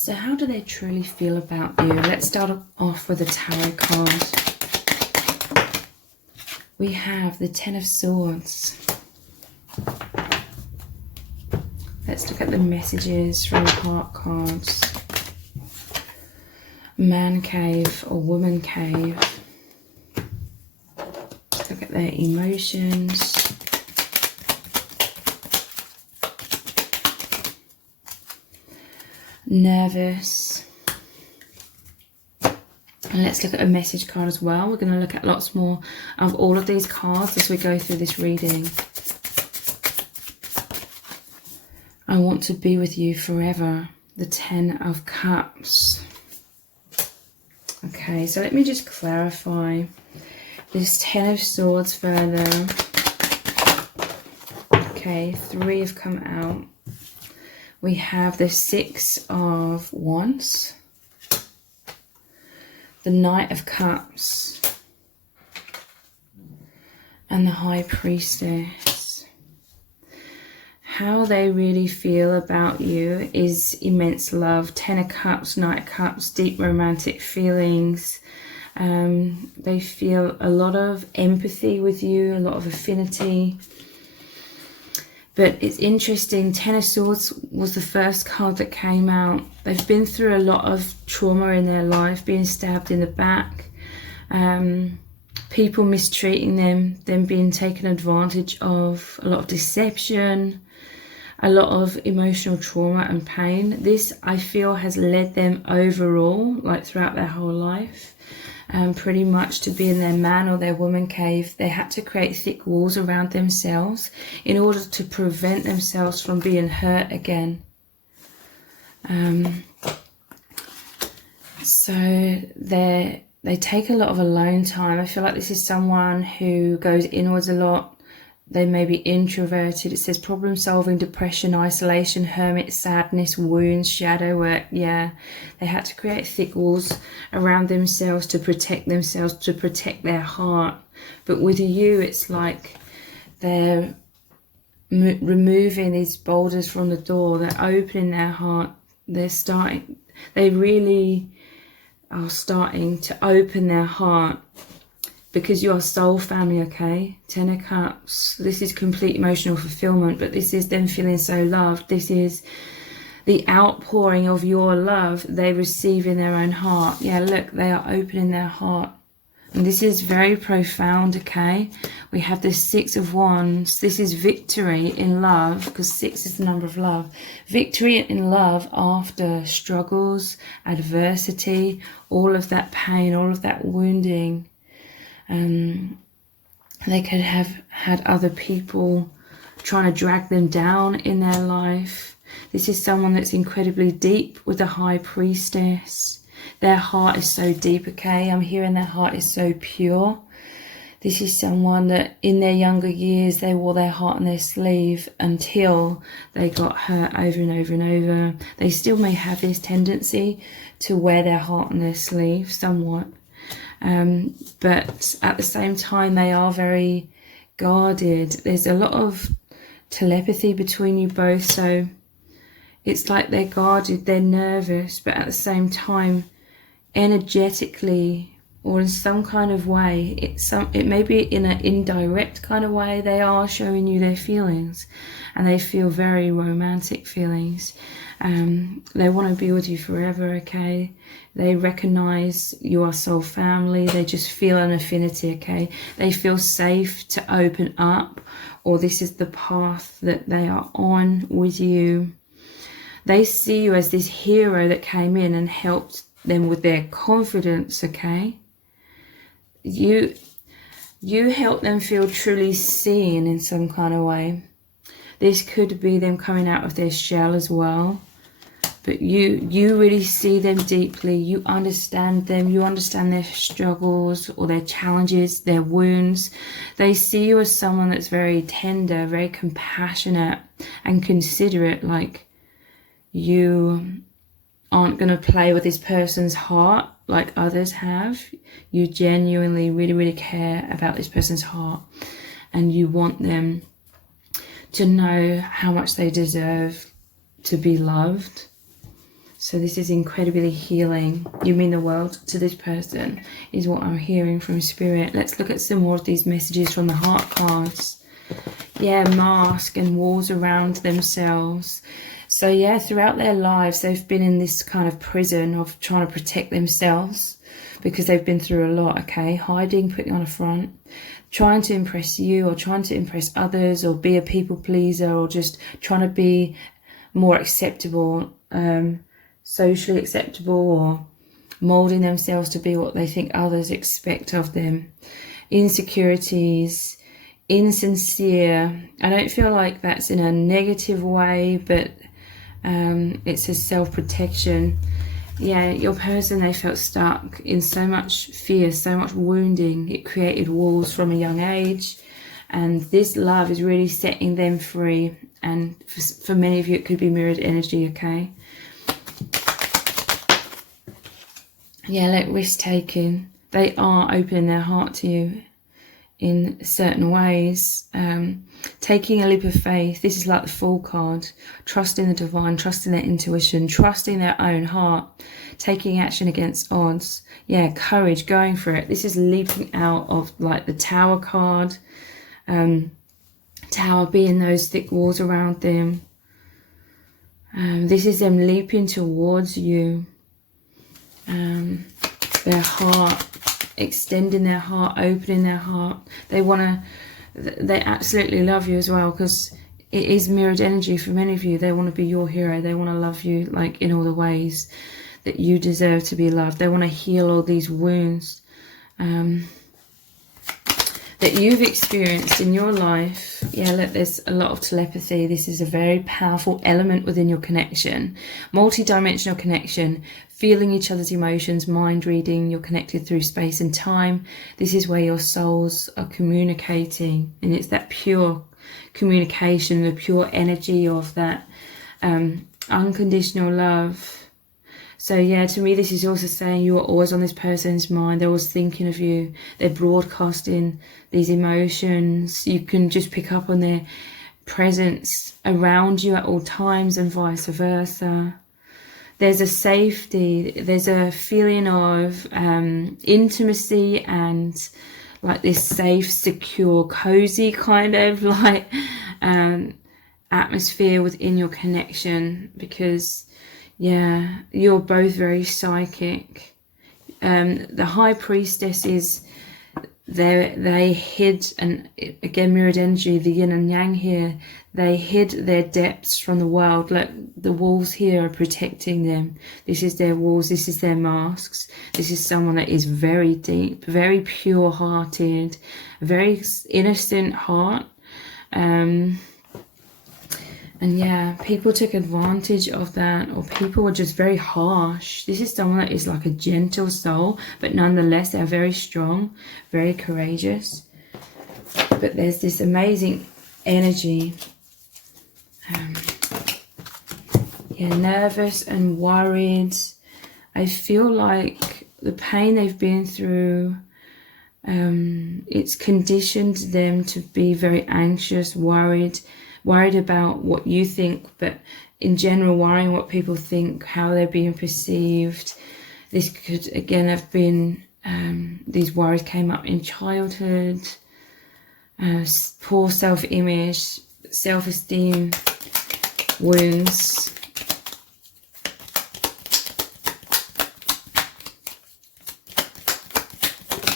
So how do they truly feel about you? Let's start off with a tarot card. We have the Ten of Swords. Let's look at the messages from the heart cards. Man cave or woman cave. Look at their emotions. Nervous. And let's look at a message card as well. We're going to look at lots more of all of these cards as we go through this reading. I want to be with you forever. The Ten of Cups. Okay, so let me just clarify this Ten of Swords further. Okay, 3 have come out. We have the Six of Wands, the Knight of Cups, and the High Priestess. How they really feel about you is immense love. 10 of Cups, Knight of Cups, deep romantic feelings. They feel a lot of empathy with you, a lot of affinity. But it's interesting, Ten of Swords was the first card that came out. They've been through a lot of trauma in their life, being stabbed in the back, people mistreating them being taken advantage of, a lot of deception, a lot of emotional trauma and pain. This, I feel, has led them overall, like throughout their whole life, pretty much to be in their man or their woman cave. They had to create thick walls around themselves in order to prevent themselves from being hurt again. So they take a lot of alone time. I feel like this is someone who goes inwards a lot. They may be introverted. It says problem solving, depression, isolation, hermit, sadness, wounds, shadow work. Yeah, they had to create thick walls around themselves to protect themselves, to protect their heart. But with you, it's like they're removing these boulders from the door. They're opening their heart. They really are starting to open their heart. Because you are soul family, okay? 10 of Cups. This is complete emotional fulfillment, but this is them feeling so loved. This is the outpouring of your love they receive in their own heart. Yeah, look, they are opening their heart. And this is very profound, okay? We have the Six of Wands. This is victory in love, because 6 is the number of love. Victory in love after struggles, adversity, all of that pain, all of that wounding. They could have had other people trying to drag them down in their life. This is someone that's incredibly deep with the High Priestess. Their heart is so deep, okay? I'm hearing their heart is so pure. This is someone that in their younger years, they wore their heart on their sleeve until they got hurt over and over and over. They still may have this tendency to wear their heart on their sleeve somewhat. But at the same time, they are very guarded. There's a lot of telepathy between you both, so it's like they're guarded, they're nervous, but at the same time, energetically or in some kind of way, it may be in an indirect kind of way, they are showing you their feelings, and they feel very romantic feelings. They want to be with you forever, okay? They recognize you are soul family. They just feel an affinity, okay? They feel safe to open up, or this is the path that they are on with you. They see you as this hero that came in and helped them with their confidence, okay? You help them feel truly seen in some kind of way. This could be them coming out of their shell as well. But you really see them deeply. You understand them. You understand their struggles or their challenges, their wounds. They see you as someone that's very tender, very compassionate and considerate. Like, you aren't going to play with this person's heart like others have. You genuinely really, really care about this person's heart, and you want them to know how much they deserve to be loved. So this is incredibly healing. You mean the world to this person, is what I'm hearing from Spirit. Let's look at some more of these messages from the heart cards. Yeah, mask and walls around themselves. So yeah, throughout their lives, they've been in this kind of prison of trying to protect themselves because they've been through a lot, okay? Hiding, putting on a front, trying to impress you or trying to impress others or be a people pleaser or just trying to be more acceptable, socially acceptable, or molding themselves to be what they think others expect of them. Insecurities, insincere. I don't feel like that's in a negative way, but it's a self-protection. Yeah, your person, they felt stuck in so much fear, so much wounding. It created walls from a young age, and this love is really setting them free. And for many of you, it could be mirrored energy, okay? Yeah, like risk-taking. They are opening their heart to you in certain ways. Taking a leap of faith. This is like the Fool card. Trusting the divine, trusting their intuition, trusting their own heart, taking action against odds. Yeah, courage, going for it. This is leaping out of like the Tower card. Tower being those thick walls around them. This is them leaping towards you. Their heart, extending their heart, opening their heart. They absolutely love you as well, because it is mirrored energy for many of you. They want to be your hero. They want to love you like in all the ways that you deserve to be loved. They want to heal all these wounds that you've experienced in your life. Yeah, look, there's a lot of telepathy. This is a very powerful element within your connection. Multi-dimensional connection, feeling each other's emotions, mind reading. You're connected through space and time. This is where your souls are communicating, and it's that pure communication, the pure energy of that unconditional love. So yeah, to me, this is also saying you are always on this person's mind. They're always thinking of you. They're broadcasting these emotions. You can just pick up on their presence around you at all times, and vice versa. There's a safety. There's a feeling of intimacy and like this safe, secure, cozy kind of like atmosphere within your connection, because yeah, you're both very psychic. The High Priestess is they hid, and again mirrored energy, the yin and yang here, they hid their depths from the world. Like the walls here are protecting them. This is their walls, this is their masks. This is someone that is very deep, very pure hearted, very innocent heart. And yeah, people took advantage of that, or people were just very harsh. This is someone that is like a gentle soul, but nonetheless, they're very strong, very courageous. But there's this amazing energy. Yeah, nervous and worried. I feel like the pain they've been through, it's conditioned them to be very anxious, worried about what you think, but in general worrying what people think, how they're being perceived. This could again have been these worries came up in childhood, poor self-image, self-esteem wounds.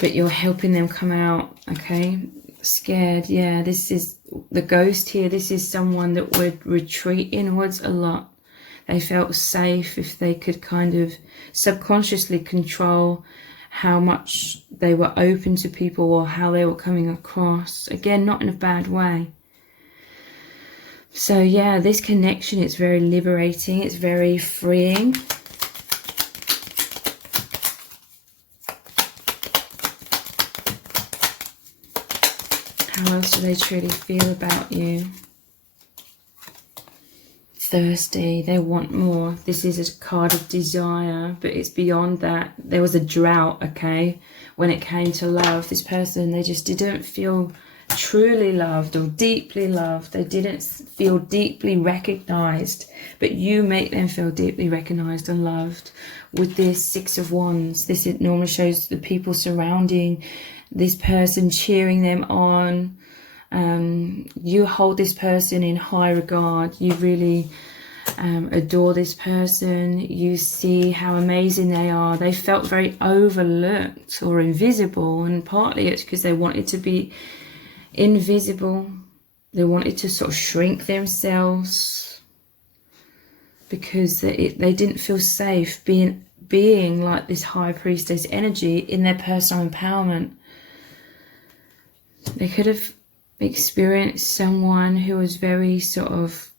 But you're helping them come out, okay? Scared, yeah, this is the ghost here. This is someone that would retreat inwards a lot. They felt safe if they could kind of subconsciously control how much they were open to people or how they were coming across. Again, not in a bad way. So yeah, this connection is very liberating. It's very freeing. How else do they truly feel about you? Thirsty, they want more. This is a card of desire, but it's beyond that. There was a drought, okay? When it came to love, this person, they just didn't feel truly loved or deeply loved. They didn't feel deeply recognized, but you make them feel deeply recognized and loved. With this Six of Wands, this it normally shows the people surrounding this person, cheering them on. You hold this person in high regard. You really adore this person. You see how amazing they are. They felt very overlooked or invisible, and partly it's because they wanted to be invisible. They wanted to sort of shrink themselves because they didn't feel safe being like this high priestess energy in their personal empowerment. They could have experienced someone who was very sort of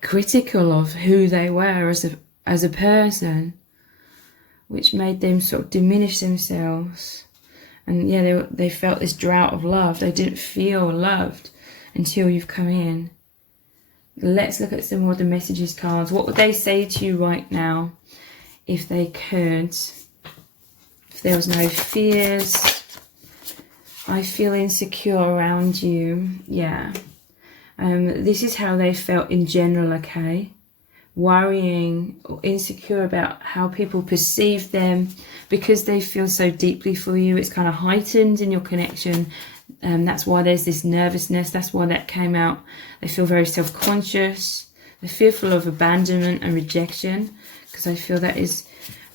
critical of who they were as a person, which made them sort of diminish themselves. And yeah, they felt this drought of love. They didn't feel loved until you've come in. Let's look at some more of the messages cards. What would they say to you right now if they could? If there was no fears. I feel insecure around you. Yeah. This is how they felt in general, okay? Worrying or insecure about how people perceive them because they feel so deeply for you. It's kind of heightened in your connection. That's why there's this nervousness. That's why that came out. They feel very self-conscious. They're fearful of abandonment and rejection, because I feel that is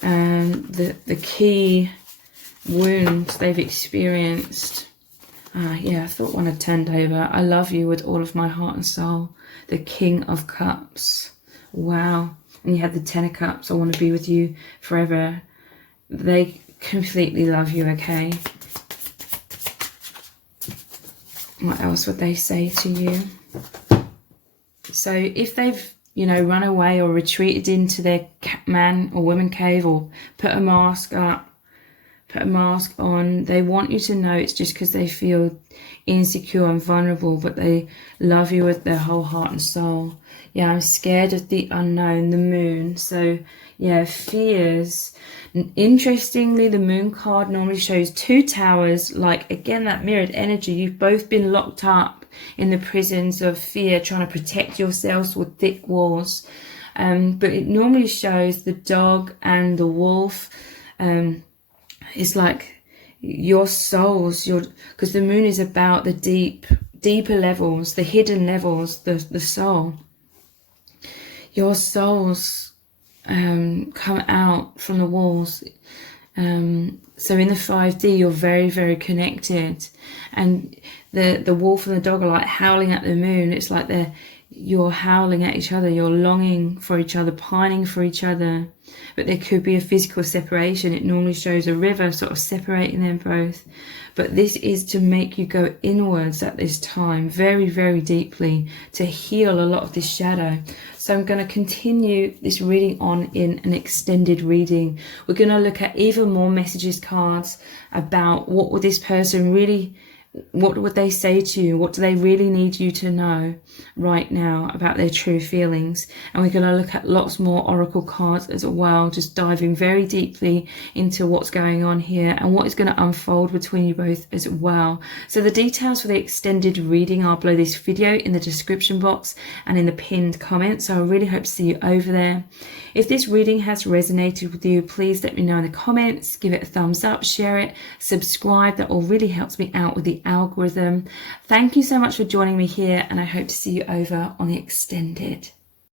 the key wound they've experienced. Yeah, I thought when I turned over, I love you with all of my heart and soul. The King of Cups. Wow. And you had the Ten of Cups. I want to be with you forever. They completely love you, okay? What else would they say to you? So if they've, run away or retreated into their man or woman cave or put a mask up, put a mask on, they want you to know it's just because they feel insecure and vulnerable, but they love you with their whole heart and soul. Yeah, I'm scared of the unknown, the moon. So yeah, fears. Interestingly, the moon card normally shows two towers, like again that mirrored energy. You've both been locked up in the prisons of fear, trying to protect yourselves with thick walls. But it normally shows the dog and the wolf. It's like your souls, because the moon is about the deeper levels, the hidden levels, the soul. Your souls come out from the walls. So in the 5D, you're very, very connected. And the wolf and the dog are like howling at the moon. It's like you're howling at each other. You're longing for each other, pining for each other. But there could be a physical separation. It normally shows a river sort of separating them both. But this is to make you go inwards at this time, very, very deeply, to heal a lot of this shadow. So I'm going to continue this reading on in an extended reading. We're going to look at even more messages cards about what would this person really, what would they say to you? What do they really need you to know right now about their true feelings? And we're going to look at lots more oracle cards as well, just diving very deeply into what's going on here and what is going to unfold between you both as well. So the details for the extended reading are below this video in the description box and in the pinned comment. So I really hope to see you over there. If this reading has resonated with you, please let me know in the comments, give it a thumbs up, share it, subscribe. That all really helps me out with the algorithm. Thank you so much for joining me here, and I hope to see you over on the extended.